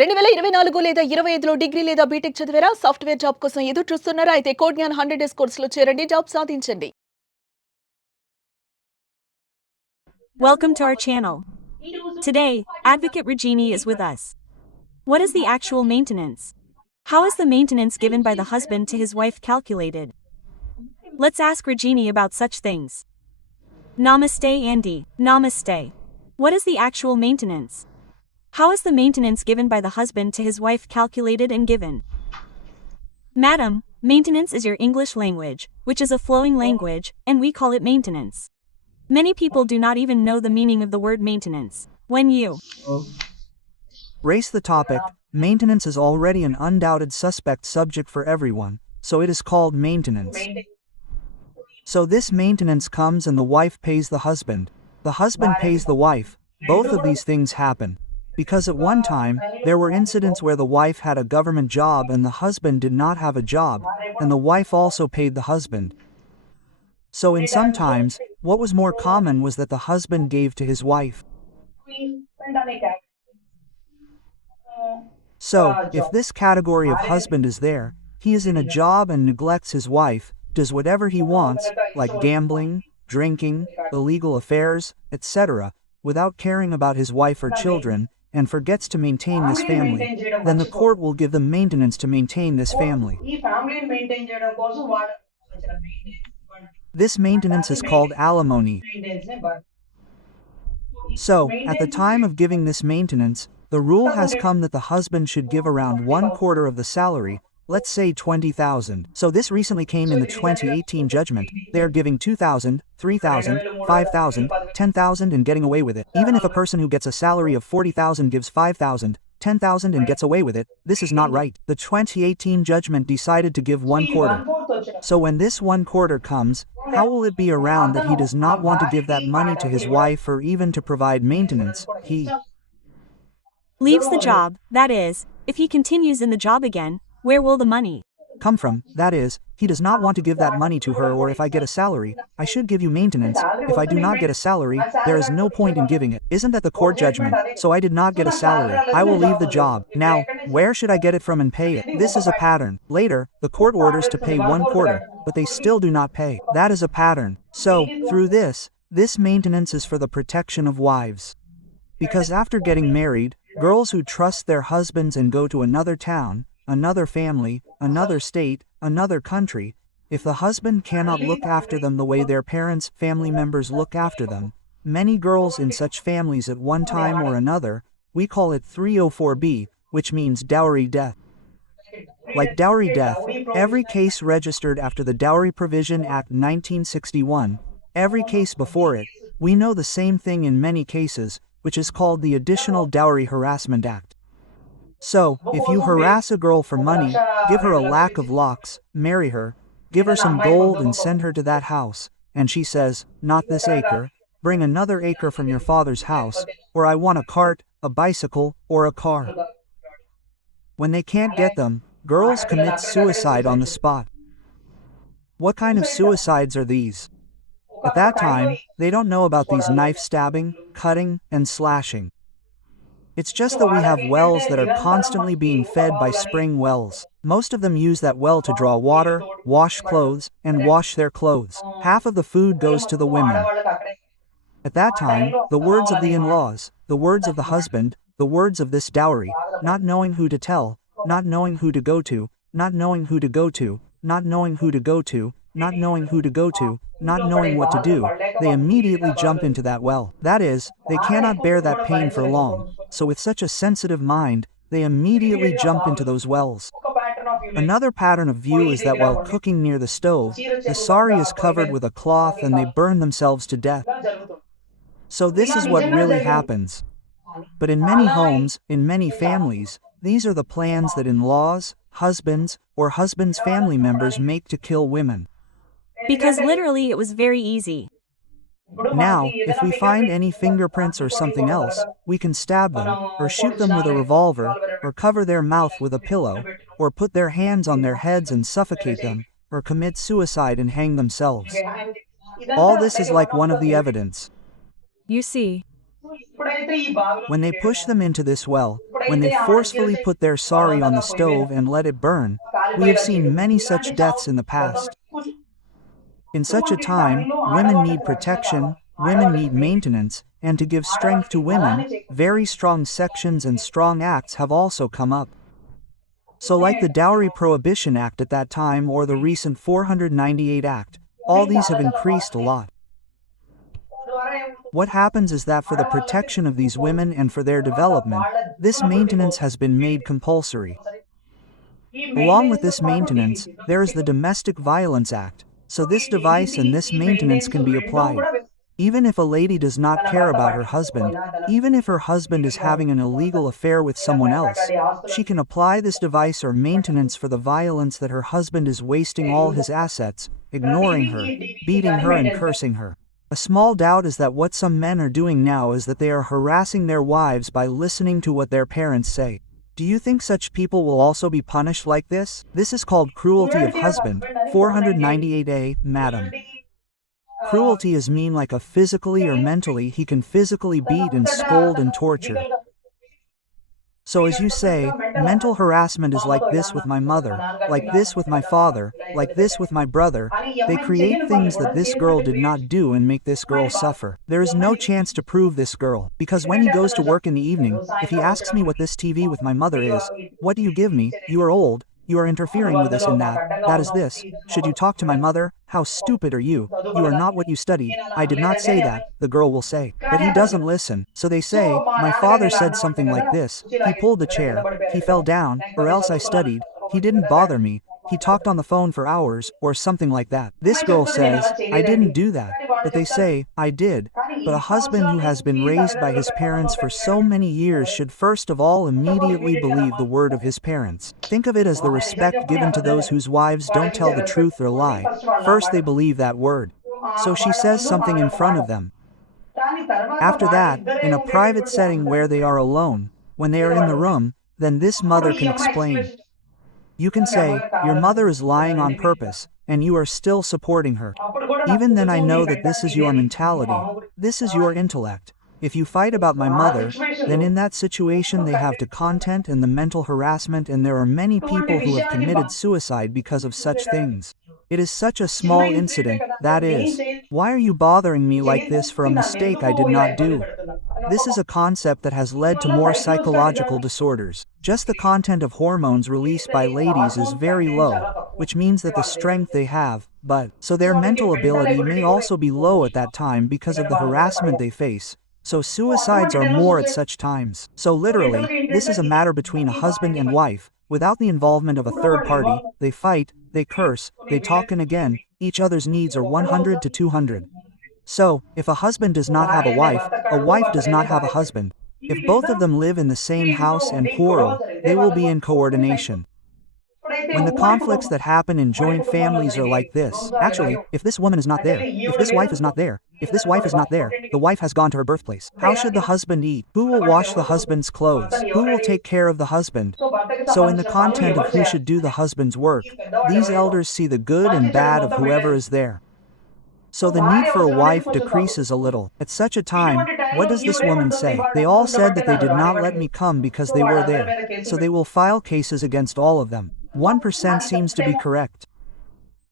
2024 లేదా 25లో డిగ్రీ లేదా బీటెక్ చదివారా? సాఫ్ట్‌వేర్ జాబ్ కోసం ఎదురు చూస్తున్నారా? అయితే కోడ్ జ్ఞాన్ 100 డేస్ కోర్సులో చేరండి. జాబ్ సాధించండి. Welcome to our channel. Today, Advocate Regini is with us. What is the actual maintenance? How is the maintenance given by the husband to his wife calculated? Let's ask Regini about such things. Namaste Andy. Namaste. What is the actual maintenance? How is the maintenance given by the husband to his wife calculated and given? Madam, maintenance is your English language, which is a flowing language, and we call it maintenance. Many people do not even know the meaning of the word maintenance. When you raise the topic, maintenance is already an undoubted suspect subject for everyone, so it is called maintenance. So this maintenance comes and the wife pays the husband pays the wife. Both of these things happen. Because at one time, there were incidents where the wife had a government job and the husband did not have a job, and the wife also paid the husband. So in some times, what was more common was that the husband gave to his wife. So, if this category of husband is there, he is in a job and neglects his wife, does whatever he wants, like gambling, drinking, illegal affairs, etc., without caring about his wife or children, and forgets to maintain this family, then the court will give them maintenance to maintain this family. This maintenance is called alimony. So, at the time of giving this maintenance, the rule has come that the husband should give around 1/4 of the salary, let's say 20,000. So this recently came in the 2018 judgment. They are giving 2,000, 3,000, 5,000, 10,000 and getting away with it. Even if a person who gets a salary of 40,000 gives 5,000, 10,000 and gets away with it, this is not right. The 2018 judgment decided to give 1/4. So when this 1/4 comes, how will it be around that he does not want to give that money to his wife or even to provide maintenance? He leaves the job, that is, if he continues in the job again, where will the money come from? That is, he does not want to give that money to her, or if I get a salary, I should give you maintenance. If I do not get a salary, there is no point in giving it. Isn't that the court judgment? So I did not get a salary. I will leave the job. Now, where should I get it from and pay it? This is a pattern. Later, the court orders to pay 1/4, but they still do not pay. That is a pattern. So, through this maintenance is for the protection of wives. Because after getting married, girls who trust their husbands and go to another town, another family, another state, another country, if the husband cannot look after them the way their parents, family members look after them, many girls in such families at one time or another, we call it 304B, which means dowry death. Like dowry death, every case registered after the Dowry Provision Act 1961, every case before it, we know the same thing in many cases, which is called the Additional Dowry Harassment Act. So, if you harass a girl for money, give her a lac of locks, marry her, give her some gold and send her to that house, and she says, not this acre, bring another acre from your father's house, or I want a cart, a bicycle, or a car. When they can't get them, girls commit suicide on the spot. What kind of suicides are these? At that time, they don't know about these knife stabbing, cutting, and slashing. It's just that we have wells that are constantly being fed by spring wells. Most of them use that well to draw water, wash clothes, and wash their clothes. Half of the food goes to the women. At that time, the words of the in-laws, the words of the husband, the words of this dowry, not knowing who to tell, not knowing who to go to, not knowing who to go to, not knowing who to go to, not knowing who to go to, not knowing what to do, they immediately jump into that well. That is, they cannot bear that pain for long, so with such a sensitive mind, they immediately jump into those wells. Another pattern of view is that while cooking near the stove, the sari is covered with a cloth and they burn themselves to death. So this is what really happens. But in many homes, in many families, these are the plans that in-laws, husbands, or husbands' family members make to kill women. because literally it was very easy. Now, if we find any fingerprints or something else, we can stab them, or shoot them with a revolver, or cover their mouth with a pillow, or put their hands on their heads and suffocate them, or commit suicide and hang themselves. All this is like one of the evidence. You see, When they push them into this well, when they forcefully put their sari on the stove and let it burn, we have seen many such deaths in the past. In such a time, women need protection, women need maintenance, and to give strength to women, very strong sections and strong acts have also come up. So like the Dowry Prohibition Act at that time or the recent 498 Act, all these have increased a lot. What happens is that for the protection of these women and for their development, this maintenance has been made compulsory. Along with this maintenance, there is the Domestic Violence Act, so this device and this maintenance can be applied. Even if a lady does not care about her husband, even if her husband is having an illegal affair with someone else, she can apply this device or maintenance for the violence that her husband is wasting all his assets, ignoring her, beating her and cursing her. A small doubt is that what some men are doing now is that they are harassing their wives by listening to what their parents say. Do you think such people will also be punished like this? This is called cruelty of husband, 498A, madam. Cruelty is mean like a physically or mentally he can physically beat and scold and torture. So as you say, mental harassment is like this with my mother, like this with my father, like this with my brother. They create things that this girl did not do and make this girl suffer. There is no chance to prove this girl, because when he goes to work in the evening, if he asks me what this TV with my mother is, what do you give me? You are old. You are interfering with this and that. That is this. Should you talk to my mother? How stupid are you? You are not what you studied. I did not say that, the girl will say. But he doesn't listen. So they say, my father said something like this. He pulled the chair. He fell down, or else I studied. He didn't bother me. He talked on the phone for hours, or something like that. This girl says, I didn't do that. But they say, I did. But a husband who has been raised by his parents for so many years should first of all immediately believe the word of his parents. Think of it as the respect given to those whose wives don't tell the truth or lie. First they believe that word. So she says something in front of them. After that, in a private setting where they are alone, when they are in the room, then this mother can explain. You can say, your mother is lying on purpose, and you are still supporting her. Even then I know that this is your mentality, this is your intellect. If you fight about my mother, then in that situation they have the content and the mental harassment, and there are many people who have committed suicide because of such things. It is such a small incident, that is. Why are you bothering me like this for a mistake I did not do? This is a concept that has led to more psychological disorders. Just the content of hormones released by ladies is very low, which means that the strength they have, so their mental ability may also be low at that time because of the harassment they face. So suicides are more at such times. So literally, this is a matter between a husband and wife, without the involvement of a third party. They fight, they curse, they talk, and again, each other's needs are 100 to 200. So, if a husband does not have a wife does not have a husband. If both of them live in the same house and quarrel, they will be in coordination. When the conflicts that happen in joint families are like this, actually, if this woman is not there, if this wife is not there, if this wife is not there, the wife has gone to her birthplace. How should the husband eat? Who will wash the husband's clothes? Who will take care of the husband? So in the content of who should do the husband's work, these elders see the good and bad of whoever is there. So the need for a wife decreases a little. At such a time, what does this woman say? They all said that they did not let me come because they were there. So they will file cases against all of them. 1% seems to be correct.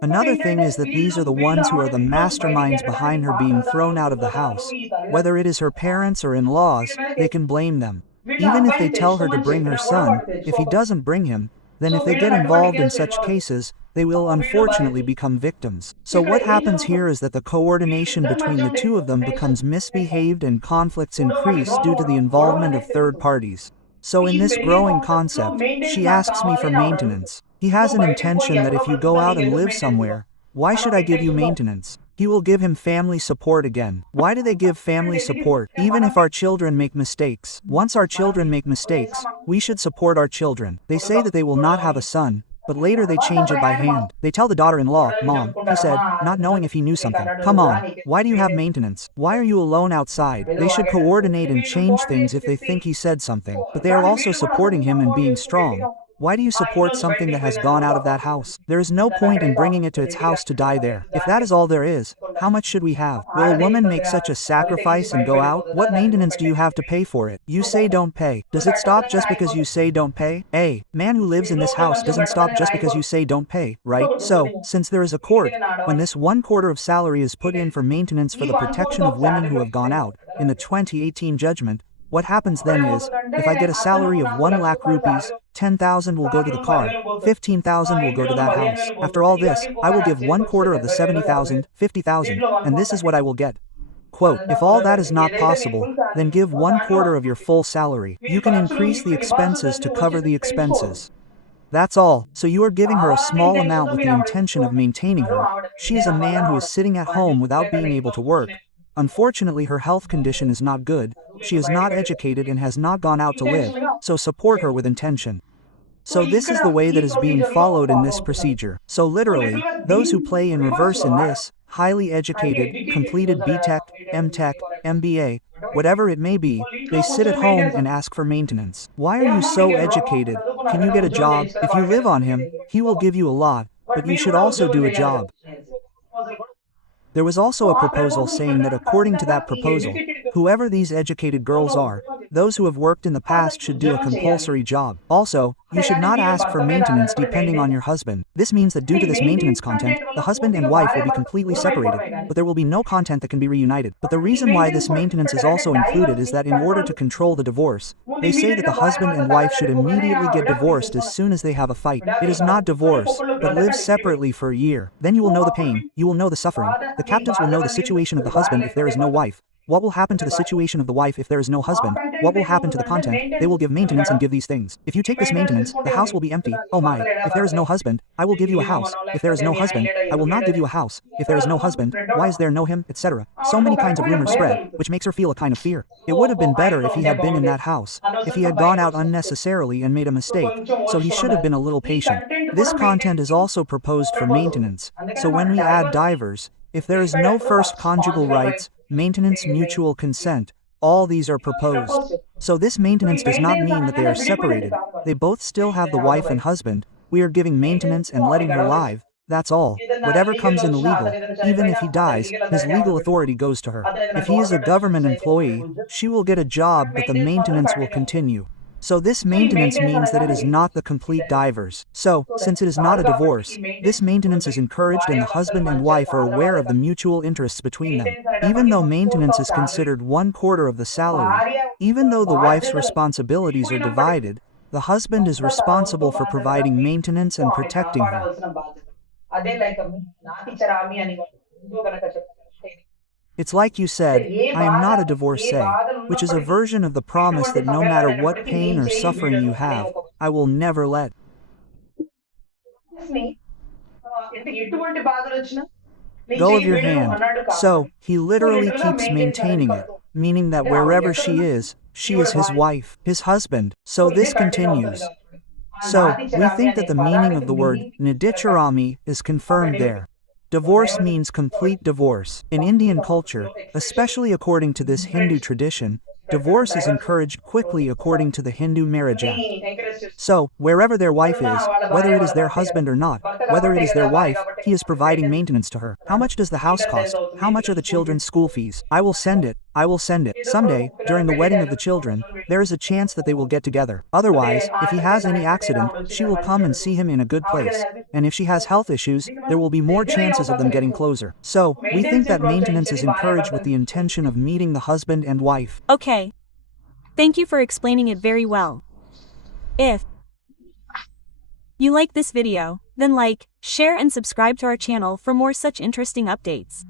Another thing is that these are the ones who are the masterminds behind her being thrown out of the house. Whether it is her parents or in-laws, they can blame them. Even if they tell her to bring her son, if he doesn't bring him, then if they get involved in such cases, they will unfortunately become victims. So what happens here is that the coordination between the two of them becomes misbehaved and conflicts increase due to the involvement of third parties. So in this growing concept, she asks me for maintenance. He has an intention that if you go out and live somewhere, why should I give you maintenance? He will give him family support again. Why do they give family support? Even if our children make mistakes. Once our children make mistakes, we should support our children. They say that they will not have a son, but later they change it by hand. They tell the daughter-in-law, Mom, he said, not knowing if he knew something. Come on, why do you have maintenance? Why are you alone outside? They should coordinate and change things if they think he said something, but they are also supporting him and being strong. Why do you support something that has gone out of that house? There is no point in bringing it to its house to die there. If that is all there is, how much should we have? Will a woman make such a sacrifice and go out? What maintenance do you have to pay for it? You say don't pay. Does it stop just because you say don't pay? A man who lives in this house doesn't stop just because you say don't pay, right? So, since there is a court, when this 1/4 of salary is put in for maintenance for the protection of women who have gone out, in the 2018 judgment, what happens then is, if I get a salary of 1 lakh rupees, 10,000 will go to the car, 15,000 will go to that house. After all this, I will give 1/4 of the 70,000, 50,000, and this is what I will get. Quote, if all that is not possible, then give 1/4 of your full salary. You can increase the expenses to cover the expenses. That's all. So you are giving her a small amount with the intention of maintaining her. She is a man who is sitting at home without being able to work. Unfortunately, her health condition is not good, she is not educated and has not gone out to live, so support her with intention. So this is the way that is being followed in this procedure. So literally, those who play in reverse in this, highly educated, completed BTech, MTech, MBA, whatever it may be, they sit at home and ask for maintenance. Why are you so educated? Can you get a job? If you live on him, he will give you a lot, but you should also do a job. There was also a proposal saying that according to that proposal, whoever these educated girls are, those who have worked in the past should do a compulsory job. Also, you should not ask for maintenance depending on your husband. This means that due to this maintenance content, the husband and wife will be completely separated, but there will be no content that can be reunited. But the reason why this maintenance is also included is that in order to control the divorce, they say that the husband and wife should immediately get divorced as soon as they have a fight. It is not divorce, but live separately for a year. Then you will know the pain, you will know the suffering. The captives will know the situation of the husband if there is no wife. What will happen to the situation of the wife if there is no husband? What will happen to the content? They will give maintenance and give these things. If you take this maintenance, the house will be empty. Oh my, if there is no husband, I will give you a house. If there is no husband, I will not give you a house. If there is no husband, why is there no him, etc. So many kinds of rumors spread, which makes her feel a kind of fear. It would have been better if he had been in that house, if he had gone out unnecessarily and made a mistake, so he should have been a little patient. This content is also proposed for maintenance, so when we add divers, if there is no first conjugal rights, maintenance, mutual consent, all these are proposed. So this maintenance does not mean that they are separated. They both still have the wife and husband. We are giving maintenance and letting her live. That's all. Whatever comes in the legal, even if he dies, his legal authority goes to her. If he is a government employee, she will get a job, but the maintenance will continue. So this maintenance means that it is not the complete divers. So, since it is not a divorce, this maintenance is encouraged and the husband and wife are aware of the mutual interests between them. Even though maintenance is considered 1/4 of the salary, even though the wife's responsibilities are divided, the husband is responsible for providing maintenance and protecting her. It's like you said, I am not a divorcee, which is a version of the promise that no matter what pain or suffering you have, I will never let. Go of your hand. So, he literally keeps maintaining it, meaning that wherever she is his wife, his husband. So this continues. So, we think that the meaning of the word nidicharami is confirmed there. Divorce means complete divorce. In Indian culture, especially according to this Hindu tradition, divorce is encouraged quickly according to the Hindu Marriage Act. So, wherever their wife is, whether it is their husband or not, whether it is their wife, he is providing maintenance to her. How much does the house cost? How much are the children's school fees? I will send it. I will send it. Someday, during the wedding of the children, there is a chance that they will get together. Otherwise, if he has any accident, she will come and see him in a good place. And if she has health issues, there will be more chances of them getting closer. So, we think that maintenance is encouraged with the intention of meeting the husband and wife. Okay. Thank you for explaining it very well. If you like this video, then like, share and subscribe to our channel for more such interesting updates.